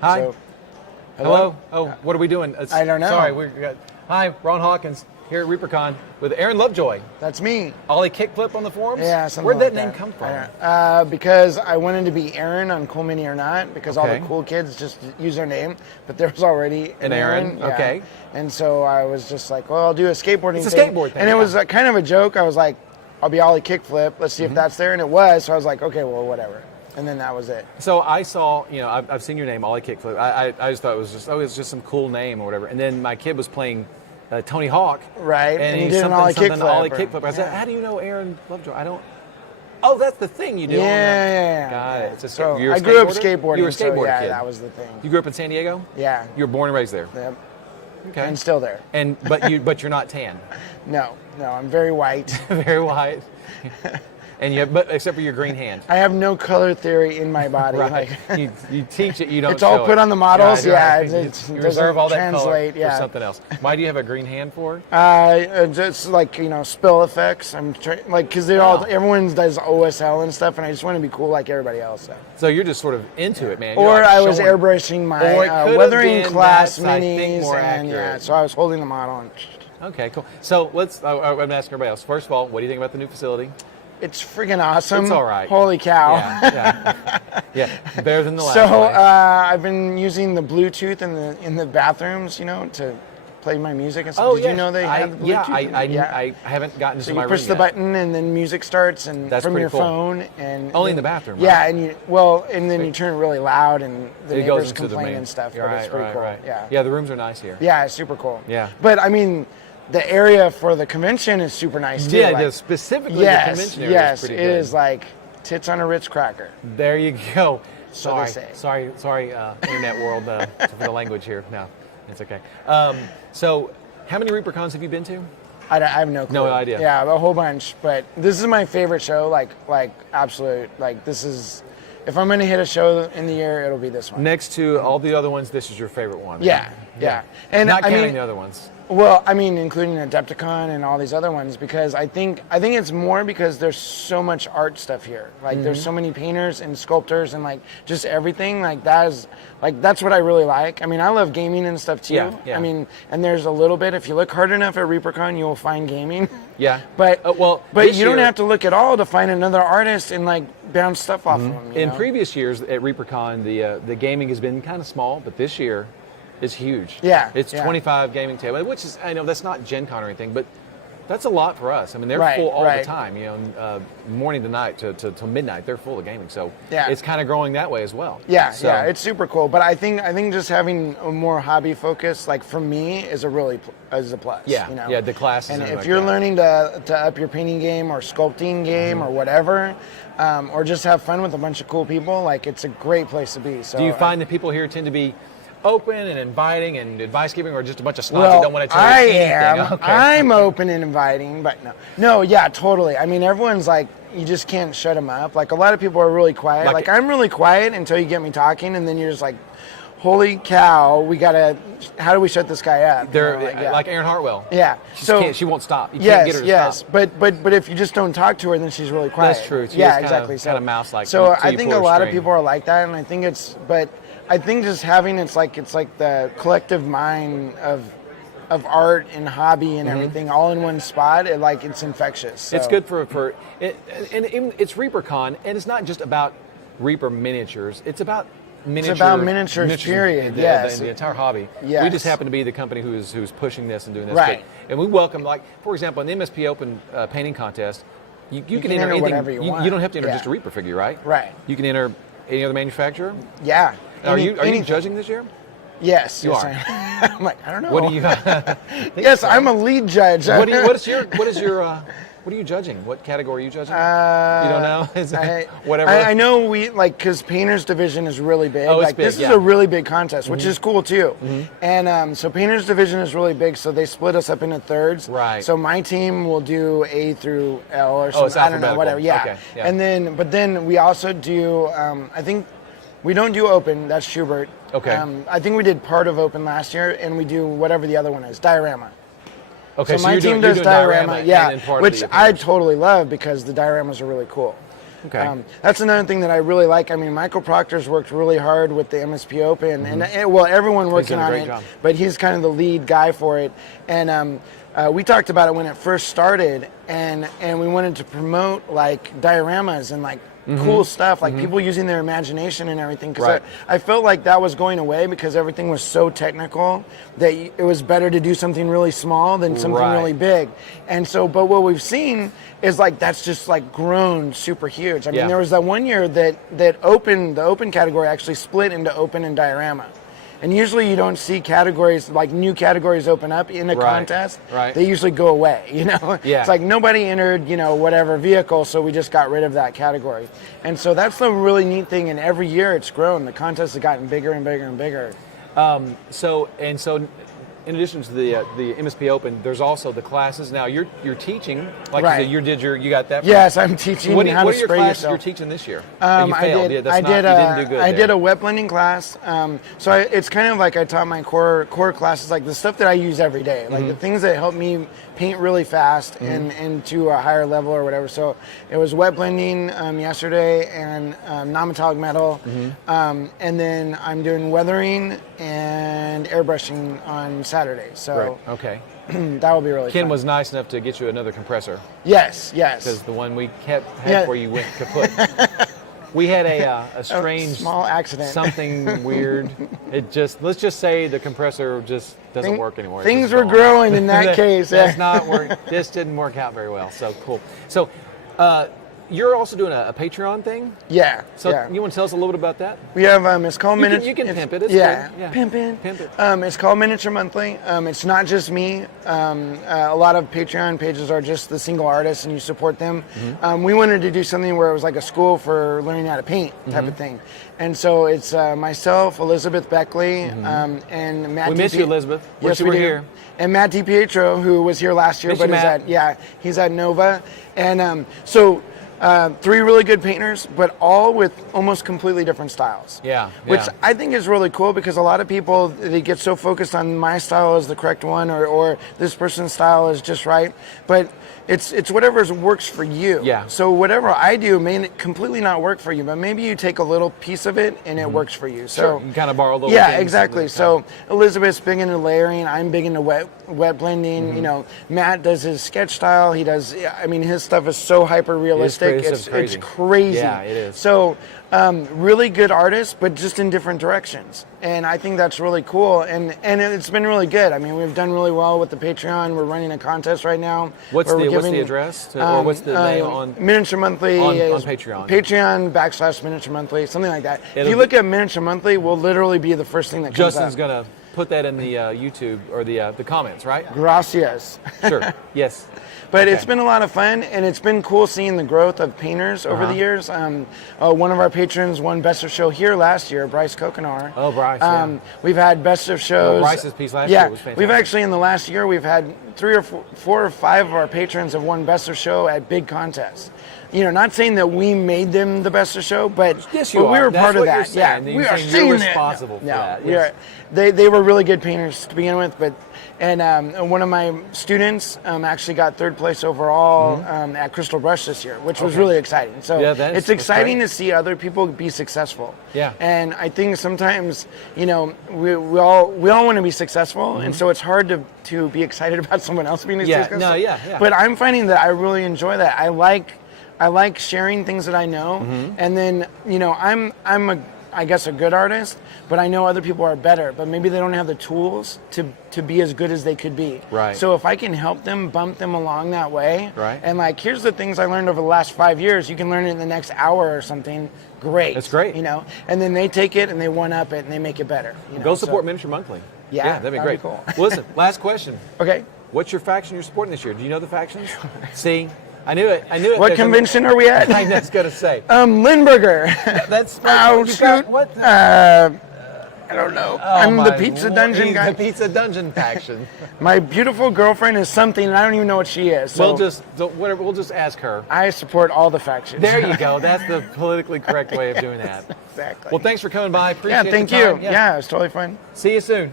Hi. So, hello. Oh, what are we doing? I don't know. Sorry. Hi, Ron Hawkins here at Reapercon with Aaron Lovejoy. That's me. Ollie kickflip on the forums? Yeah, something Where'd like that name come from? Because I wanted to be Aaron on Cool Mini or Not, because all the cool kids just use their name, but there was already an Aaron. Yeah. Okay. And so I was just like, well, I'll do a skateboarding It's a thing. skateboard thing. And it was kind of a joke. I was like, I'll be Ollie kickflip. Let's see if that's there. And it was. So I was like, okay, well, whatever. And then that was it. So I saw, I've seen your name, Ollie Kickflip. I just thought it was just some cool name or whatever. And then my kid was playing Tony Hawk. Right. And he he did an Ollie kickflip. Ollie Kickflip. I said, how do you know Aaron Lovejoy? I don't. Oh, that's the thing you do. Yeah. Got it. It's So you're a I grew up skateboarder? skateboarding. You were a skateboarder so, yeah, kid. that was the thing. You grew up in San Diego? Yeah. You were born and raised there? Yep. Okay. And still there. But you're not tan. No, I'm very white. Very white. But except for your green hand. I have no color theory in my body. Right. You teach it, you don't It's all show put it. on the models. Right. It you reserve all that color translate. for something else. Why do you have a green hand for? Just like spill effects. I'm because everyone does OSL and stuff, and I just want to be cool like everybody else. So you're just sort of into it, man. Or I was airbrushing my weathering class minis, and so I was holding the model. And okay, cool. So I'm going to ask everybody else. First of all, what do you think about the new facility? It's freaking awesome. It's all right. Holy cow. Yeah, better than the last So place. I've been using the Bluetooth in the bathrooms, to play my music and stuff. Oh, Did you know they have the Bluetooth? I haven't gotten to my room So you push the yet. button and then music starts from your phone. And only in the bathroom, right? Yeah, and then you turn it really loud and the neighbors complain and stuff. But it's pretty cool. Right. Yeah, the rooms are nice here. Yeah, it's super cool. Yeah. But I mean, the area for the convention is super nice too. Yeah, specifically the convention area is pretty good. It is like tits on a Ritz cracker. There you go. So they say. Sorry, internet world for the language here. No, it's okay. So, how many Reapercons have you been to? I have no clue. No idea. Yeah, a whole bunch. But this is my favorite show. Like absolute. Like this is. If I'm going to hit a show in the year, it'll be this one. Next to all the other ones, this is your favorite one. Right? Yeah. And not counting the other ones. Well, I mean, including Adepticon and all these other ones, because I think it's more because there's so much art stuff here. Like there's so many painters and sculptors and like just everything. Like that's what I really like. I mean, I love gaming and stuff too. Yeah. I mean, and there's a little bit. If you look hard enough at Reapercon, you will find gaming. Yeah. But you don't year, have to look at all to find another artist and like bounce stuff off of them. In previous years at Reapercon, the gaming has been kind of small, but this year it's huge. Yeah. It's 25 gaming tables, which is, I know that's not Gen Con or anything, but that's a lot for us. I mean, they're full all the time, morning to night to midnight, they're full of gaming. So it's kind of growing that way as well. Yeah, it's super cool. But I think just having a more hobby focus, like for me, is a plus. Yeah, the classes. And if you're learning to up your painting game or sculpting game or whatever, or just have fun with a bunch of cool people, like it's a great place to be. So do you find that people here tend to be open and inviting and advice giving, or just a bunch of snobs that don't want to tell you anything? Okay. I'm open and inviting, but no, yeah, totally. I mean, everyone's like, you just can't shut them up. Like a lot of people are really quiet. Like I'm really quiet until you get me talking, and then you're just like, holy cow, how do we shut this guy up? They're like Erin Hartwell. Yeah. She won't stop. You can't get her to stop. But if you just don't talk to her, then she's really quiet. That's true. Exactly. Kind of mouse-like. So I think a lot of people are like that, and I think I think just having it's like the collective mind of art and hobby and everything all in one spot. It's infectious. So. It's good for it, and it's Reapercon, and it's not just about Reaper miniatures. It's about miniatures. It's about miniatures. Period. The entire hobby. Yes. We just happen to be the company who's pushing this and doing this. Right. And we welcome, like for example, in the MSP Open painting contest, you can enter anything. Whatever you want. You don't have to enter just a Reaper figure, right? Right. You can enter any other manufacturer. Yeah. Are you judging this year? Yes. You are. I'm like, I don't know. What do you? Yes, I'm a lead judge. What are you judging? What category are you judging? You don't know? Whatever. I know because Painters Division is really big. Oh, it's big, this is a really big contest, which is cool too. And so Painters Division is really big, so they split us up into thirds. Right. So my team will do A through L or something. It's I don't know, alphabetical. whatever. Yeah. Okay, yeah. But then we also do. I think we don't do Open. That's Schubert. Okay. I think we did part of Open last year, and we do whatever the other one is, Diorama. Okay, so my team does diorama, which I totally love because the dioramas are really cool. Okay. That's another thing that I really like. I mean, Michael Proctor's worked really hard with the MSP Open, and everyone working on it, but he's kind of the lead guy for it. And we talked about it when it first started, and we wanted to promote like dioramas and like cool stuff, like people using their imagination and everything. Because I felt like that was going away because everything was so technical that it was better to do something really small than something really big. And so, but what we've seen is like that's just like grown super huge. I mean, there was that one year that the open category actually split into open and diorama. And usually you don't see categories, like new categories open up in a contest. They usually go away, you know? It's like nobody entered, you know, whatever vehicle, so we just got rid of that category. And so that's the really neat thing, and every year it's grown. The contests have gotten bigger and bigger and bigger. So in addition to the MSP Open, there's also the classes. Now you're teaching, like you said, you got that. Yes, I'm teaching how to spray yourself. What are your classes you're teaching this year? I did a wet blending class. So it's kind of like I taught my core classes, like the stuff that I use every day, like the things that help me paint really fast and to a higher level or whatever. So it was wet blending yesterday and non-metallic metal, and then I'm doing weathering and airbrushing on Saturday. So that will be really Ken fun. was nice enough to get you another compressor. Yes. Because the one we had where you went kaput. We had a strange small accident. Something weird. Let's just say the compressor just doesn't work anymore. Things were growing in that case. That's not work. This didn't work out very well. So cool. So you're also doing a Patreon thing? Yeah. So you want to tell us a little bit about that? We have it's called Miniature. You can pimp it. It's good. Pimp it. It's called Miniature Monthly. It's not just me. A lot of Patreon pages are just the single artists, and you support them. We wanted to do something where it was like a school for learning how to paint type of thing. And so it's myself, Elizabeth Beckley, and Matt. We miss you, Elizabeth. Yes, we were here. And Matt DiPietro, who was here last year, but he's at Nova. And so 3 really good painters, but all with almost completely different styles. Which I think is really cool, because a lot of people, they get so focused on my style is the correct one, or this person's style is just right. But it's whatever works for you. So whatever I do may completely not work for you, but maybe you take a little piece of it and it works for you. So you kind of borrow a little. Yeah, exactly. So Elizabeth's big into layering. I'm big into wet blending. You know, Matt does his sketch style. He does. I mean, his stuff is so hyper realistic. It's crazy. Yeah, it is. So really good artists, but just in different directions. And I think that's really cool. And it's been really good. I mean, we've done really well with the Patreon. We're running a contest right now. What's the address? Or what's the name on Miniature Monthly on Patreon? Patreon / Miniature Monthly, something like that. If you look at Miniature Monthly, we'll literally be the first thing that comes up. Justin's gonna put that in the YouTube or the comments, right? Gracias. Sure. Yes. But it's been a lot of fun, and it's been cool seeing the growth of painters over the years. One of our patrons won Best of Show here last year, Bryce Kokenar. Oh, Bryce, We've had Best of Shows. Bryce's piece last year was fantastic. We've actually, in the last year, we've had 3 or 4 or 5 of our patrons have won Best of Show at big contests. You know, not saying that we made them the Best of Show, but we were part of that. We are saying responsible for that. Yes. They were really good painters to begin with, and one of my students actually got 3rd place overall at Crystal Brush this year, which was really exciting. So it's exciting to see other people be successful. And I think sometimes, you know, we all want to be successful, and so it's hard to be excited about someone else being successful. But I'm finding that I really enjoy that. I like sharing things that I know, and then, you know, I'm I guess a good artist, but I know other people are better, but maybe they don't have the tools to be as good as they could be. So if I can help them, bump them along that way, and like, here's the things I learned over the last 5 years, you can learn it in the next hour or something, great. That's great. You know, and then they take it and they one-up it and they make it better. You know? Go support Miniature Monthly. Yeah, that'd be great. Cool. Well, listen, last question. Okay. What's your faction you're supporting this year? Do you know the factions? See? I knew it. What convention are we at? I was going to say. Lindbergher. That's shoot. What? I don't know. I'm the Pizza Dungeon guy. The Pizza Dungeon faction. My beautiful girlfriend is something, and I don't even know what she is. So we'll just ask her. I support all the factions. There you go. That's the politically correct way of doing that. Exactly. Well, thanks for coming by. Appreciate it. Thank you. Yeah, it was totally fun. See you soon.